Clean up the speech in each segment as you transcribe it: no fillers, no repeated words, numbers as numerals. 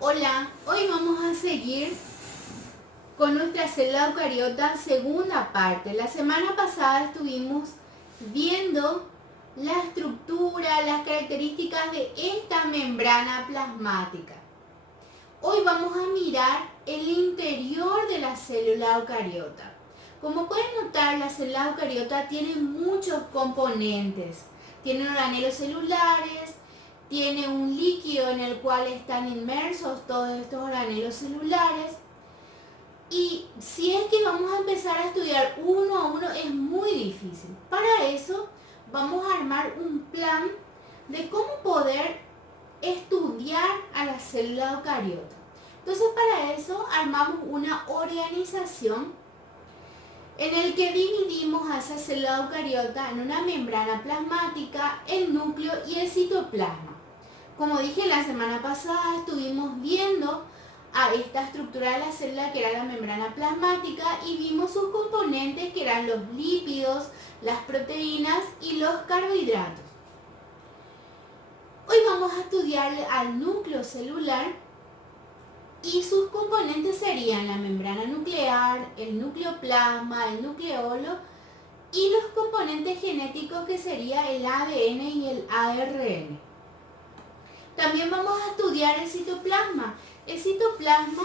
Hola, hoy vamos a seguir con nuestra célula eucariota segunda parte. La semana pasada estuvimos viendo la estructura, las características de esta membrana plasmática. Hoy vamos a mirar el interior de la célula eucariota. Como pueden notar, la célula eucariota tiene muchos componentes. Tiene organelos celulares, tiene un líquido en el cual están inmersos todos estos organelos celulares. Y si es que vamos a empezar a estudiar uno a uno es muy difícil. Para eso vamos a armar un plan de cómo poder estudiar a la célula eucariota. Entonces para eso armamos una organización en el que dividimos a esa célula eucariota en una membrana plasmática, el núcleo y el citoplasma. Como dije la semana pasada, estuvimos viendo a esta estructura de la célula que era la membrana plasmática y vimos sus componentes que eran los lípidos, las proteínas y los carbohidratos. Hoy vamos a estudiar al núcleo celular y sus componentes serían la membrana nuclear, el nucleoplasma, el nucleolo y los componentes genéticos que sería el ADN y el ARN. También vamos a estudiar el citoplasma. El citoplasma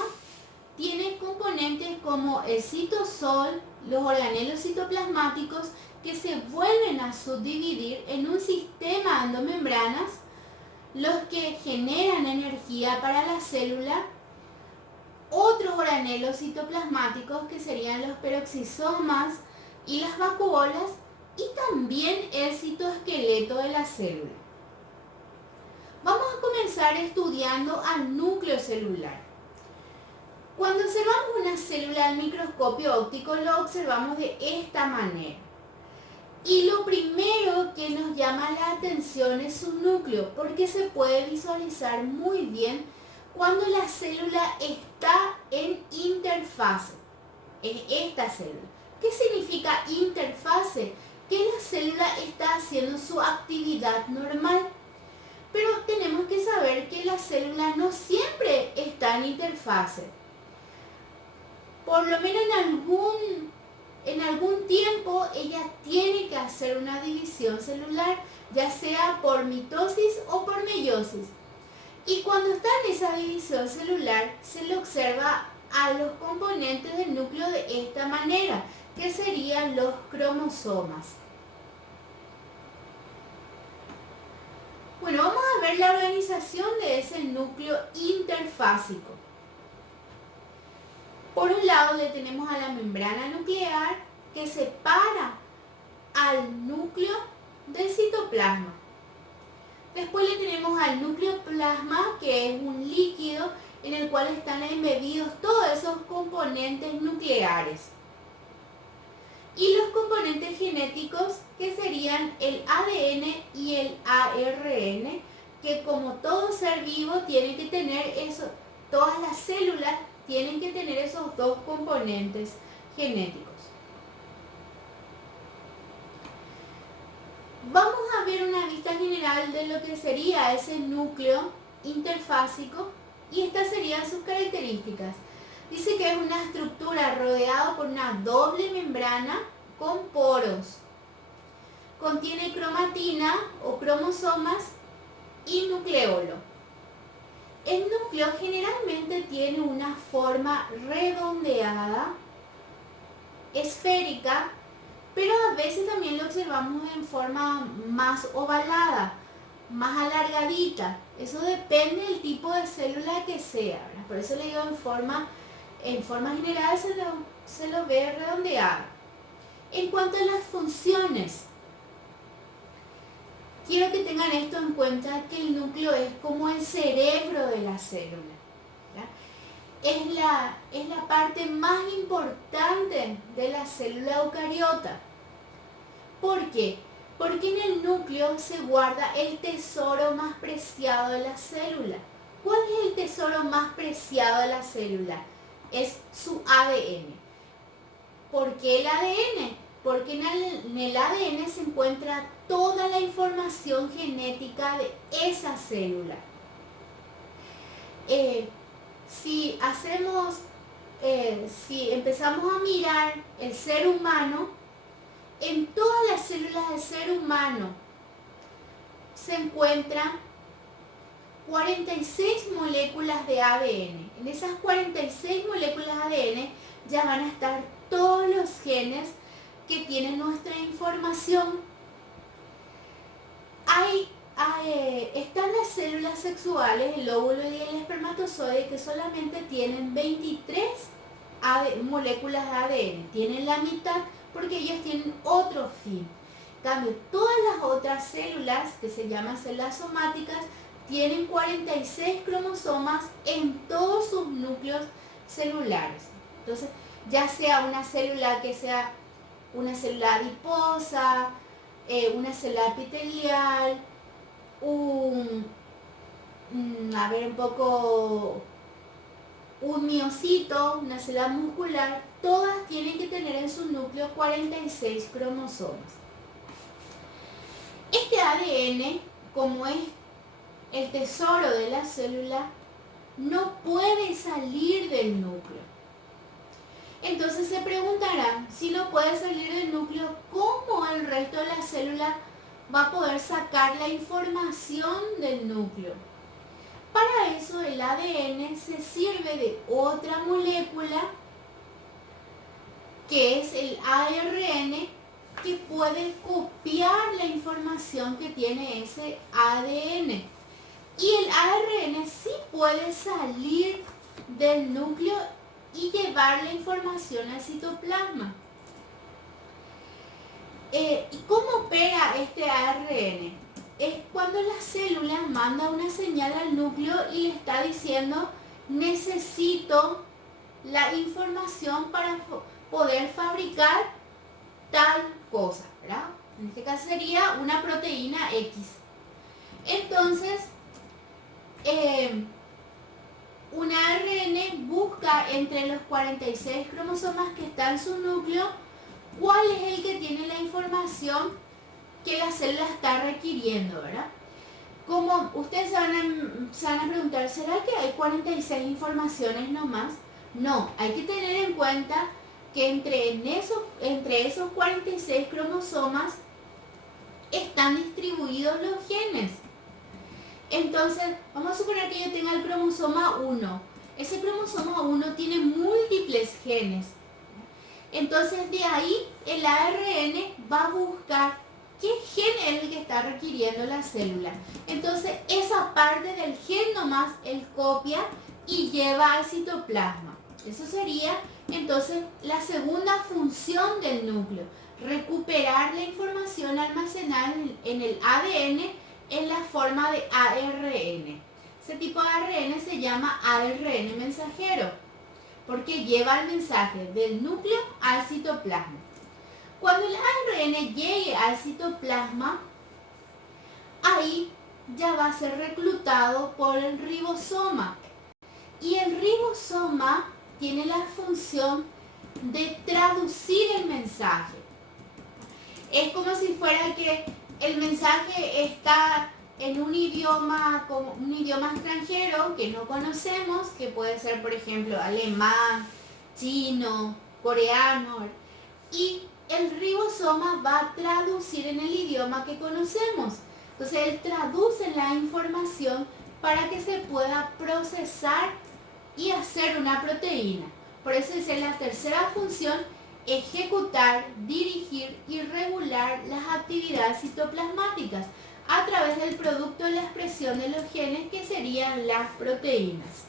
tiene componentes como el citosol, los organelos citoplasmáticos que se vuelven a subdividir en un sistema de endomembranas, los que generan energía para la célula, otros organelos citoplasmáticos que serían los peroxisomas y las vacuolas y también el citoesqueleto de la célula. Vamos a comenzar estudiando al núcleo celular. Cuando observamos una célula al microscopio óptico, lo observamos de esta manera. Y lo primero que nos llama la atención es su núcleo, porque se puede visualizar muy bien cuando la célula está en interfase. Es esta célula. ¿Qué significa interfase? Que la célula está haciendo su actividad normal. Pero tenemos que saber que la célula no siempre está en interfase. Por lo menos en algún tiempo ella tiene que hacer una división celular, ya sea por mitosis o por meiosis. Y cuando está en esa división celular, se le observa a los componentes del núcleo de esta manera, que serían los cromosomas. Bueno, vamos a ver la organización de ese núcleo interfásico. Por un lado le tenemos a la membrana nuclear que separa al núcleo del citoplasma. Después le tenemos al nucleoplasma, que es un líquido en el cual están embebidos todos esos componentes nucleares. Y los componentes genéticos que serían el ADN y el ARN, que como todo ser vivo tiene que tener eso, todas las células tienen que tener esos dos componentes genéticos. Vamos a ver una vista general de lo que sería ese núcleo interfásico y estas serían sus características. Dice que es una estructura rodeada por una doble membrana con poros. Contiene cromatina o cromosomas y nucleolo. El núcleo generalmente tiene una forma redondeada, esférica, pero a veces también lo observamos en forma más ovalada, más alargadita. Eso depende del tipo de célula que sea, ¿verdad? Por eso le digo en forma general se lo ve redondeado. En cuanto a las funciones, quiero que tengan esto en cuenta, que el núcleo es como el cerebro de la célula, ¿verdad? Es la parte más importante de la célula eucariota. ¿Por qué? Porque en el núcleo se guarda el tesoro más preciado de la célula. ¿Cuál es el tesoro más preciado de la célula? Es su ADN. ¿Por qué el ADN? Porque en el ADN se encuentra toda la información genética de esa célula. si hacemos, si empezamos a mirar el ser humano, en todas las células del ser humano se encuentran 46 moléculas de ADN. En esas 46 moléculas de ADN ya van a estar todos los genes que tienen nuestra información. Están las células sexuales, el óvulo y el espermatozoide, que solamente tienen 23 moléculas de ADN. Tienen la mitad porque ellos tienen otro fin. En cambio, todas las otras células, que se llaman células somáticas, tienen 46 cromosomas en todos sus núcleos celulares. Entonces, ya sea una célula que sea una célula adiposa, una célula epitelial, un miocito, una célula muscular, todas tienen que tener en su núcleo 46 cromosomas. Este ADN, como es el tesoro de la célula, no puede salir del núcleo. Entonces se preguntarán, si no puede salir del núcleo, ¿cómo el resto de la célula va a poder sacar la información del núcleo? Para eso el ADN se sirve de otra molécula, que es el ARN, que puede copiar la información que tiene ese ADN. Y el ARN sí puede salir del núcleo y llevar la información al citoplasma. ¿Y cómo opera este ARN? Es cuando la célula manda una señal al núcleo y le está diciendo: necesito la información para poder fabricar tal cosa, ¿verdad? En este caso sería una proteína X. Entonces, un ARN busca entre los 46 cromosomas que están en su núcleo cuál es el que tiene la información que la célula está requiriendo, ¿verdad? Como ustedes se van a preguntar, ¿será que hay 46 informaciones nomás? No, hay que tener en cuenta que entre esos 46 cromosomas están distribuidos los genes. Entonces, vamos a suponer que yo tenga el cromosoma 1. Ese cromosoma 1 tiene múltiples genes. Entonces, de ahí el ARN va a buscar qué gen es el que está requiriendo la célula. Entonces, esa parte del gen nomás él copia y lleva al citoplasma. Eso sería entonces la segunda función del núcleo: recuperar la información almacenada en el ADN en la forma de ARN. Ese tipo de ARN se llama ARN mensajero, porque lleva el mensaje del núcleo al citoplasma. Cuando el ARN llegue al citoplasma, ahí ya va a ser reclutado por el ribosoma. Y el ribosoma tiene la función de traducir el mensaje. Es como si fuera que el mensaje está en un idioma, como un idioma extranjero que no conocemos, que puede ser, por ejemplo, alemán, chino, coreano, y el ribosoma va a traducir en el idioma que conocemos. Entonces él traduce la información para que se pueda procesar y hacer una proteína. Por eso es la tercera función: ejecutar, dirigir y regular las actividades citoplasmáticas a través del producto de la expresión de los genes, que serían las proteínas.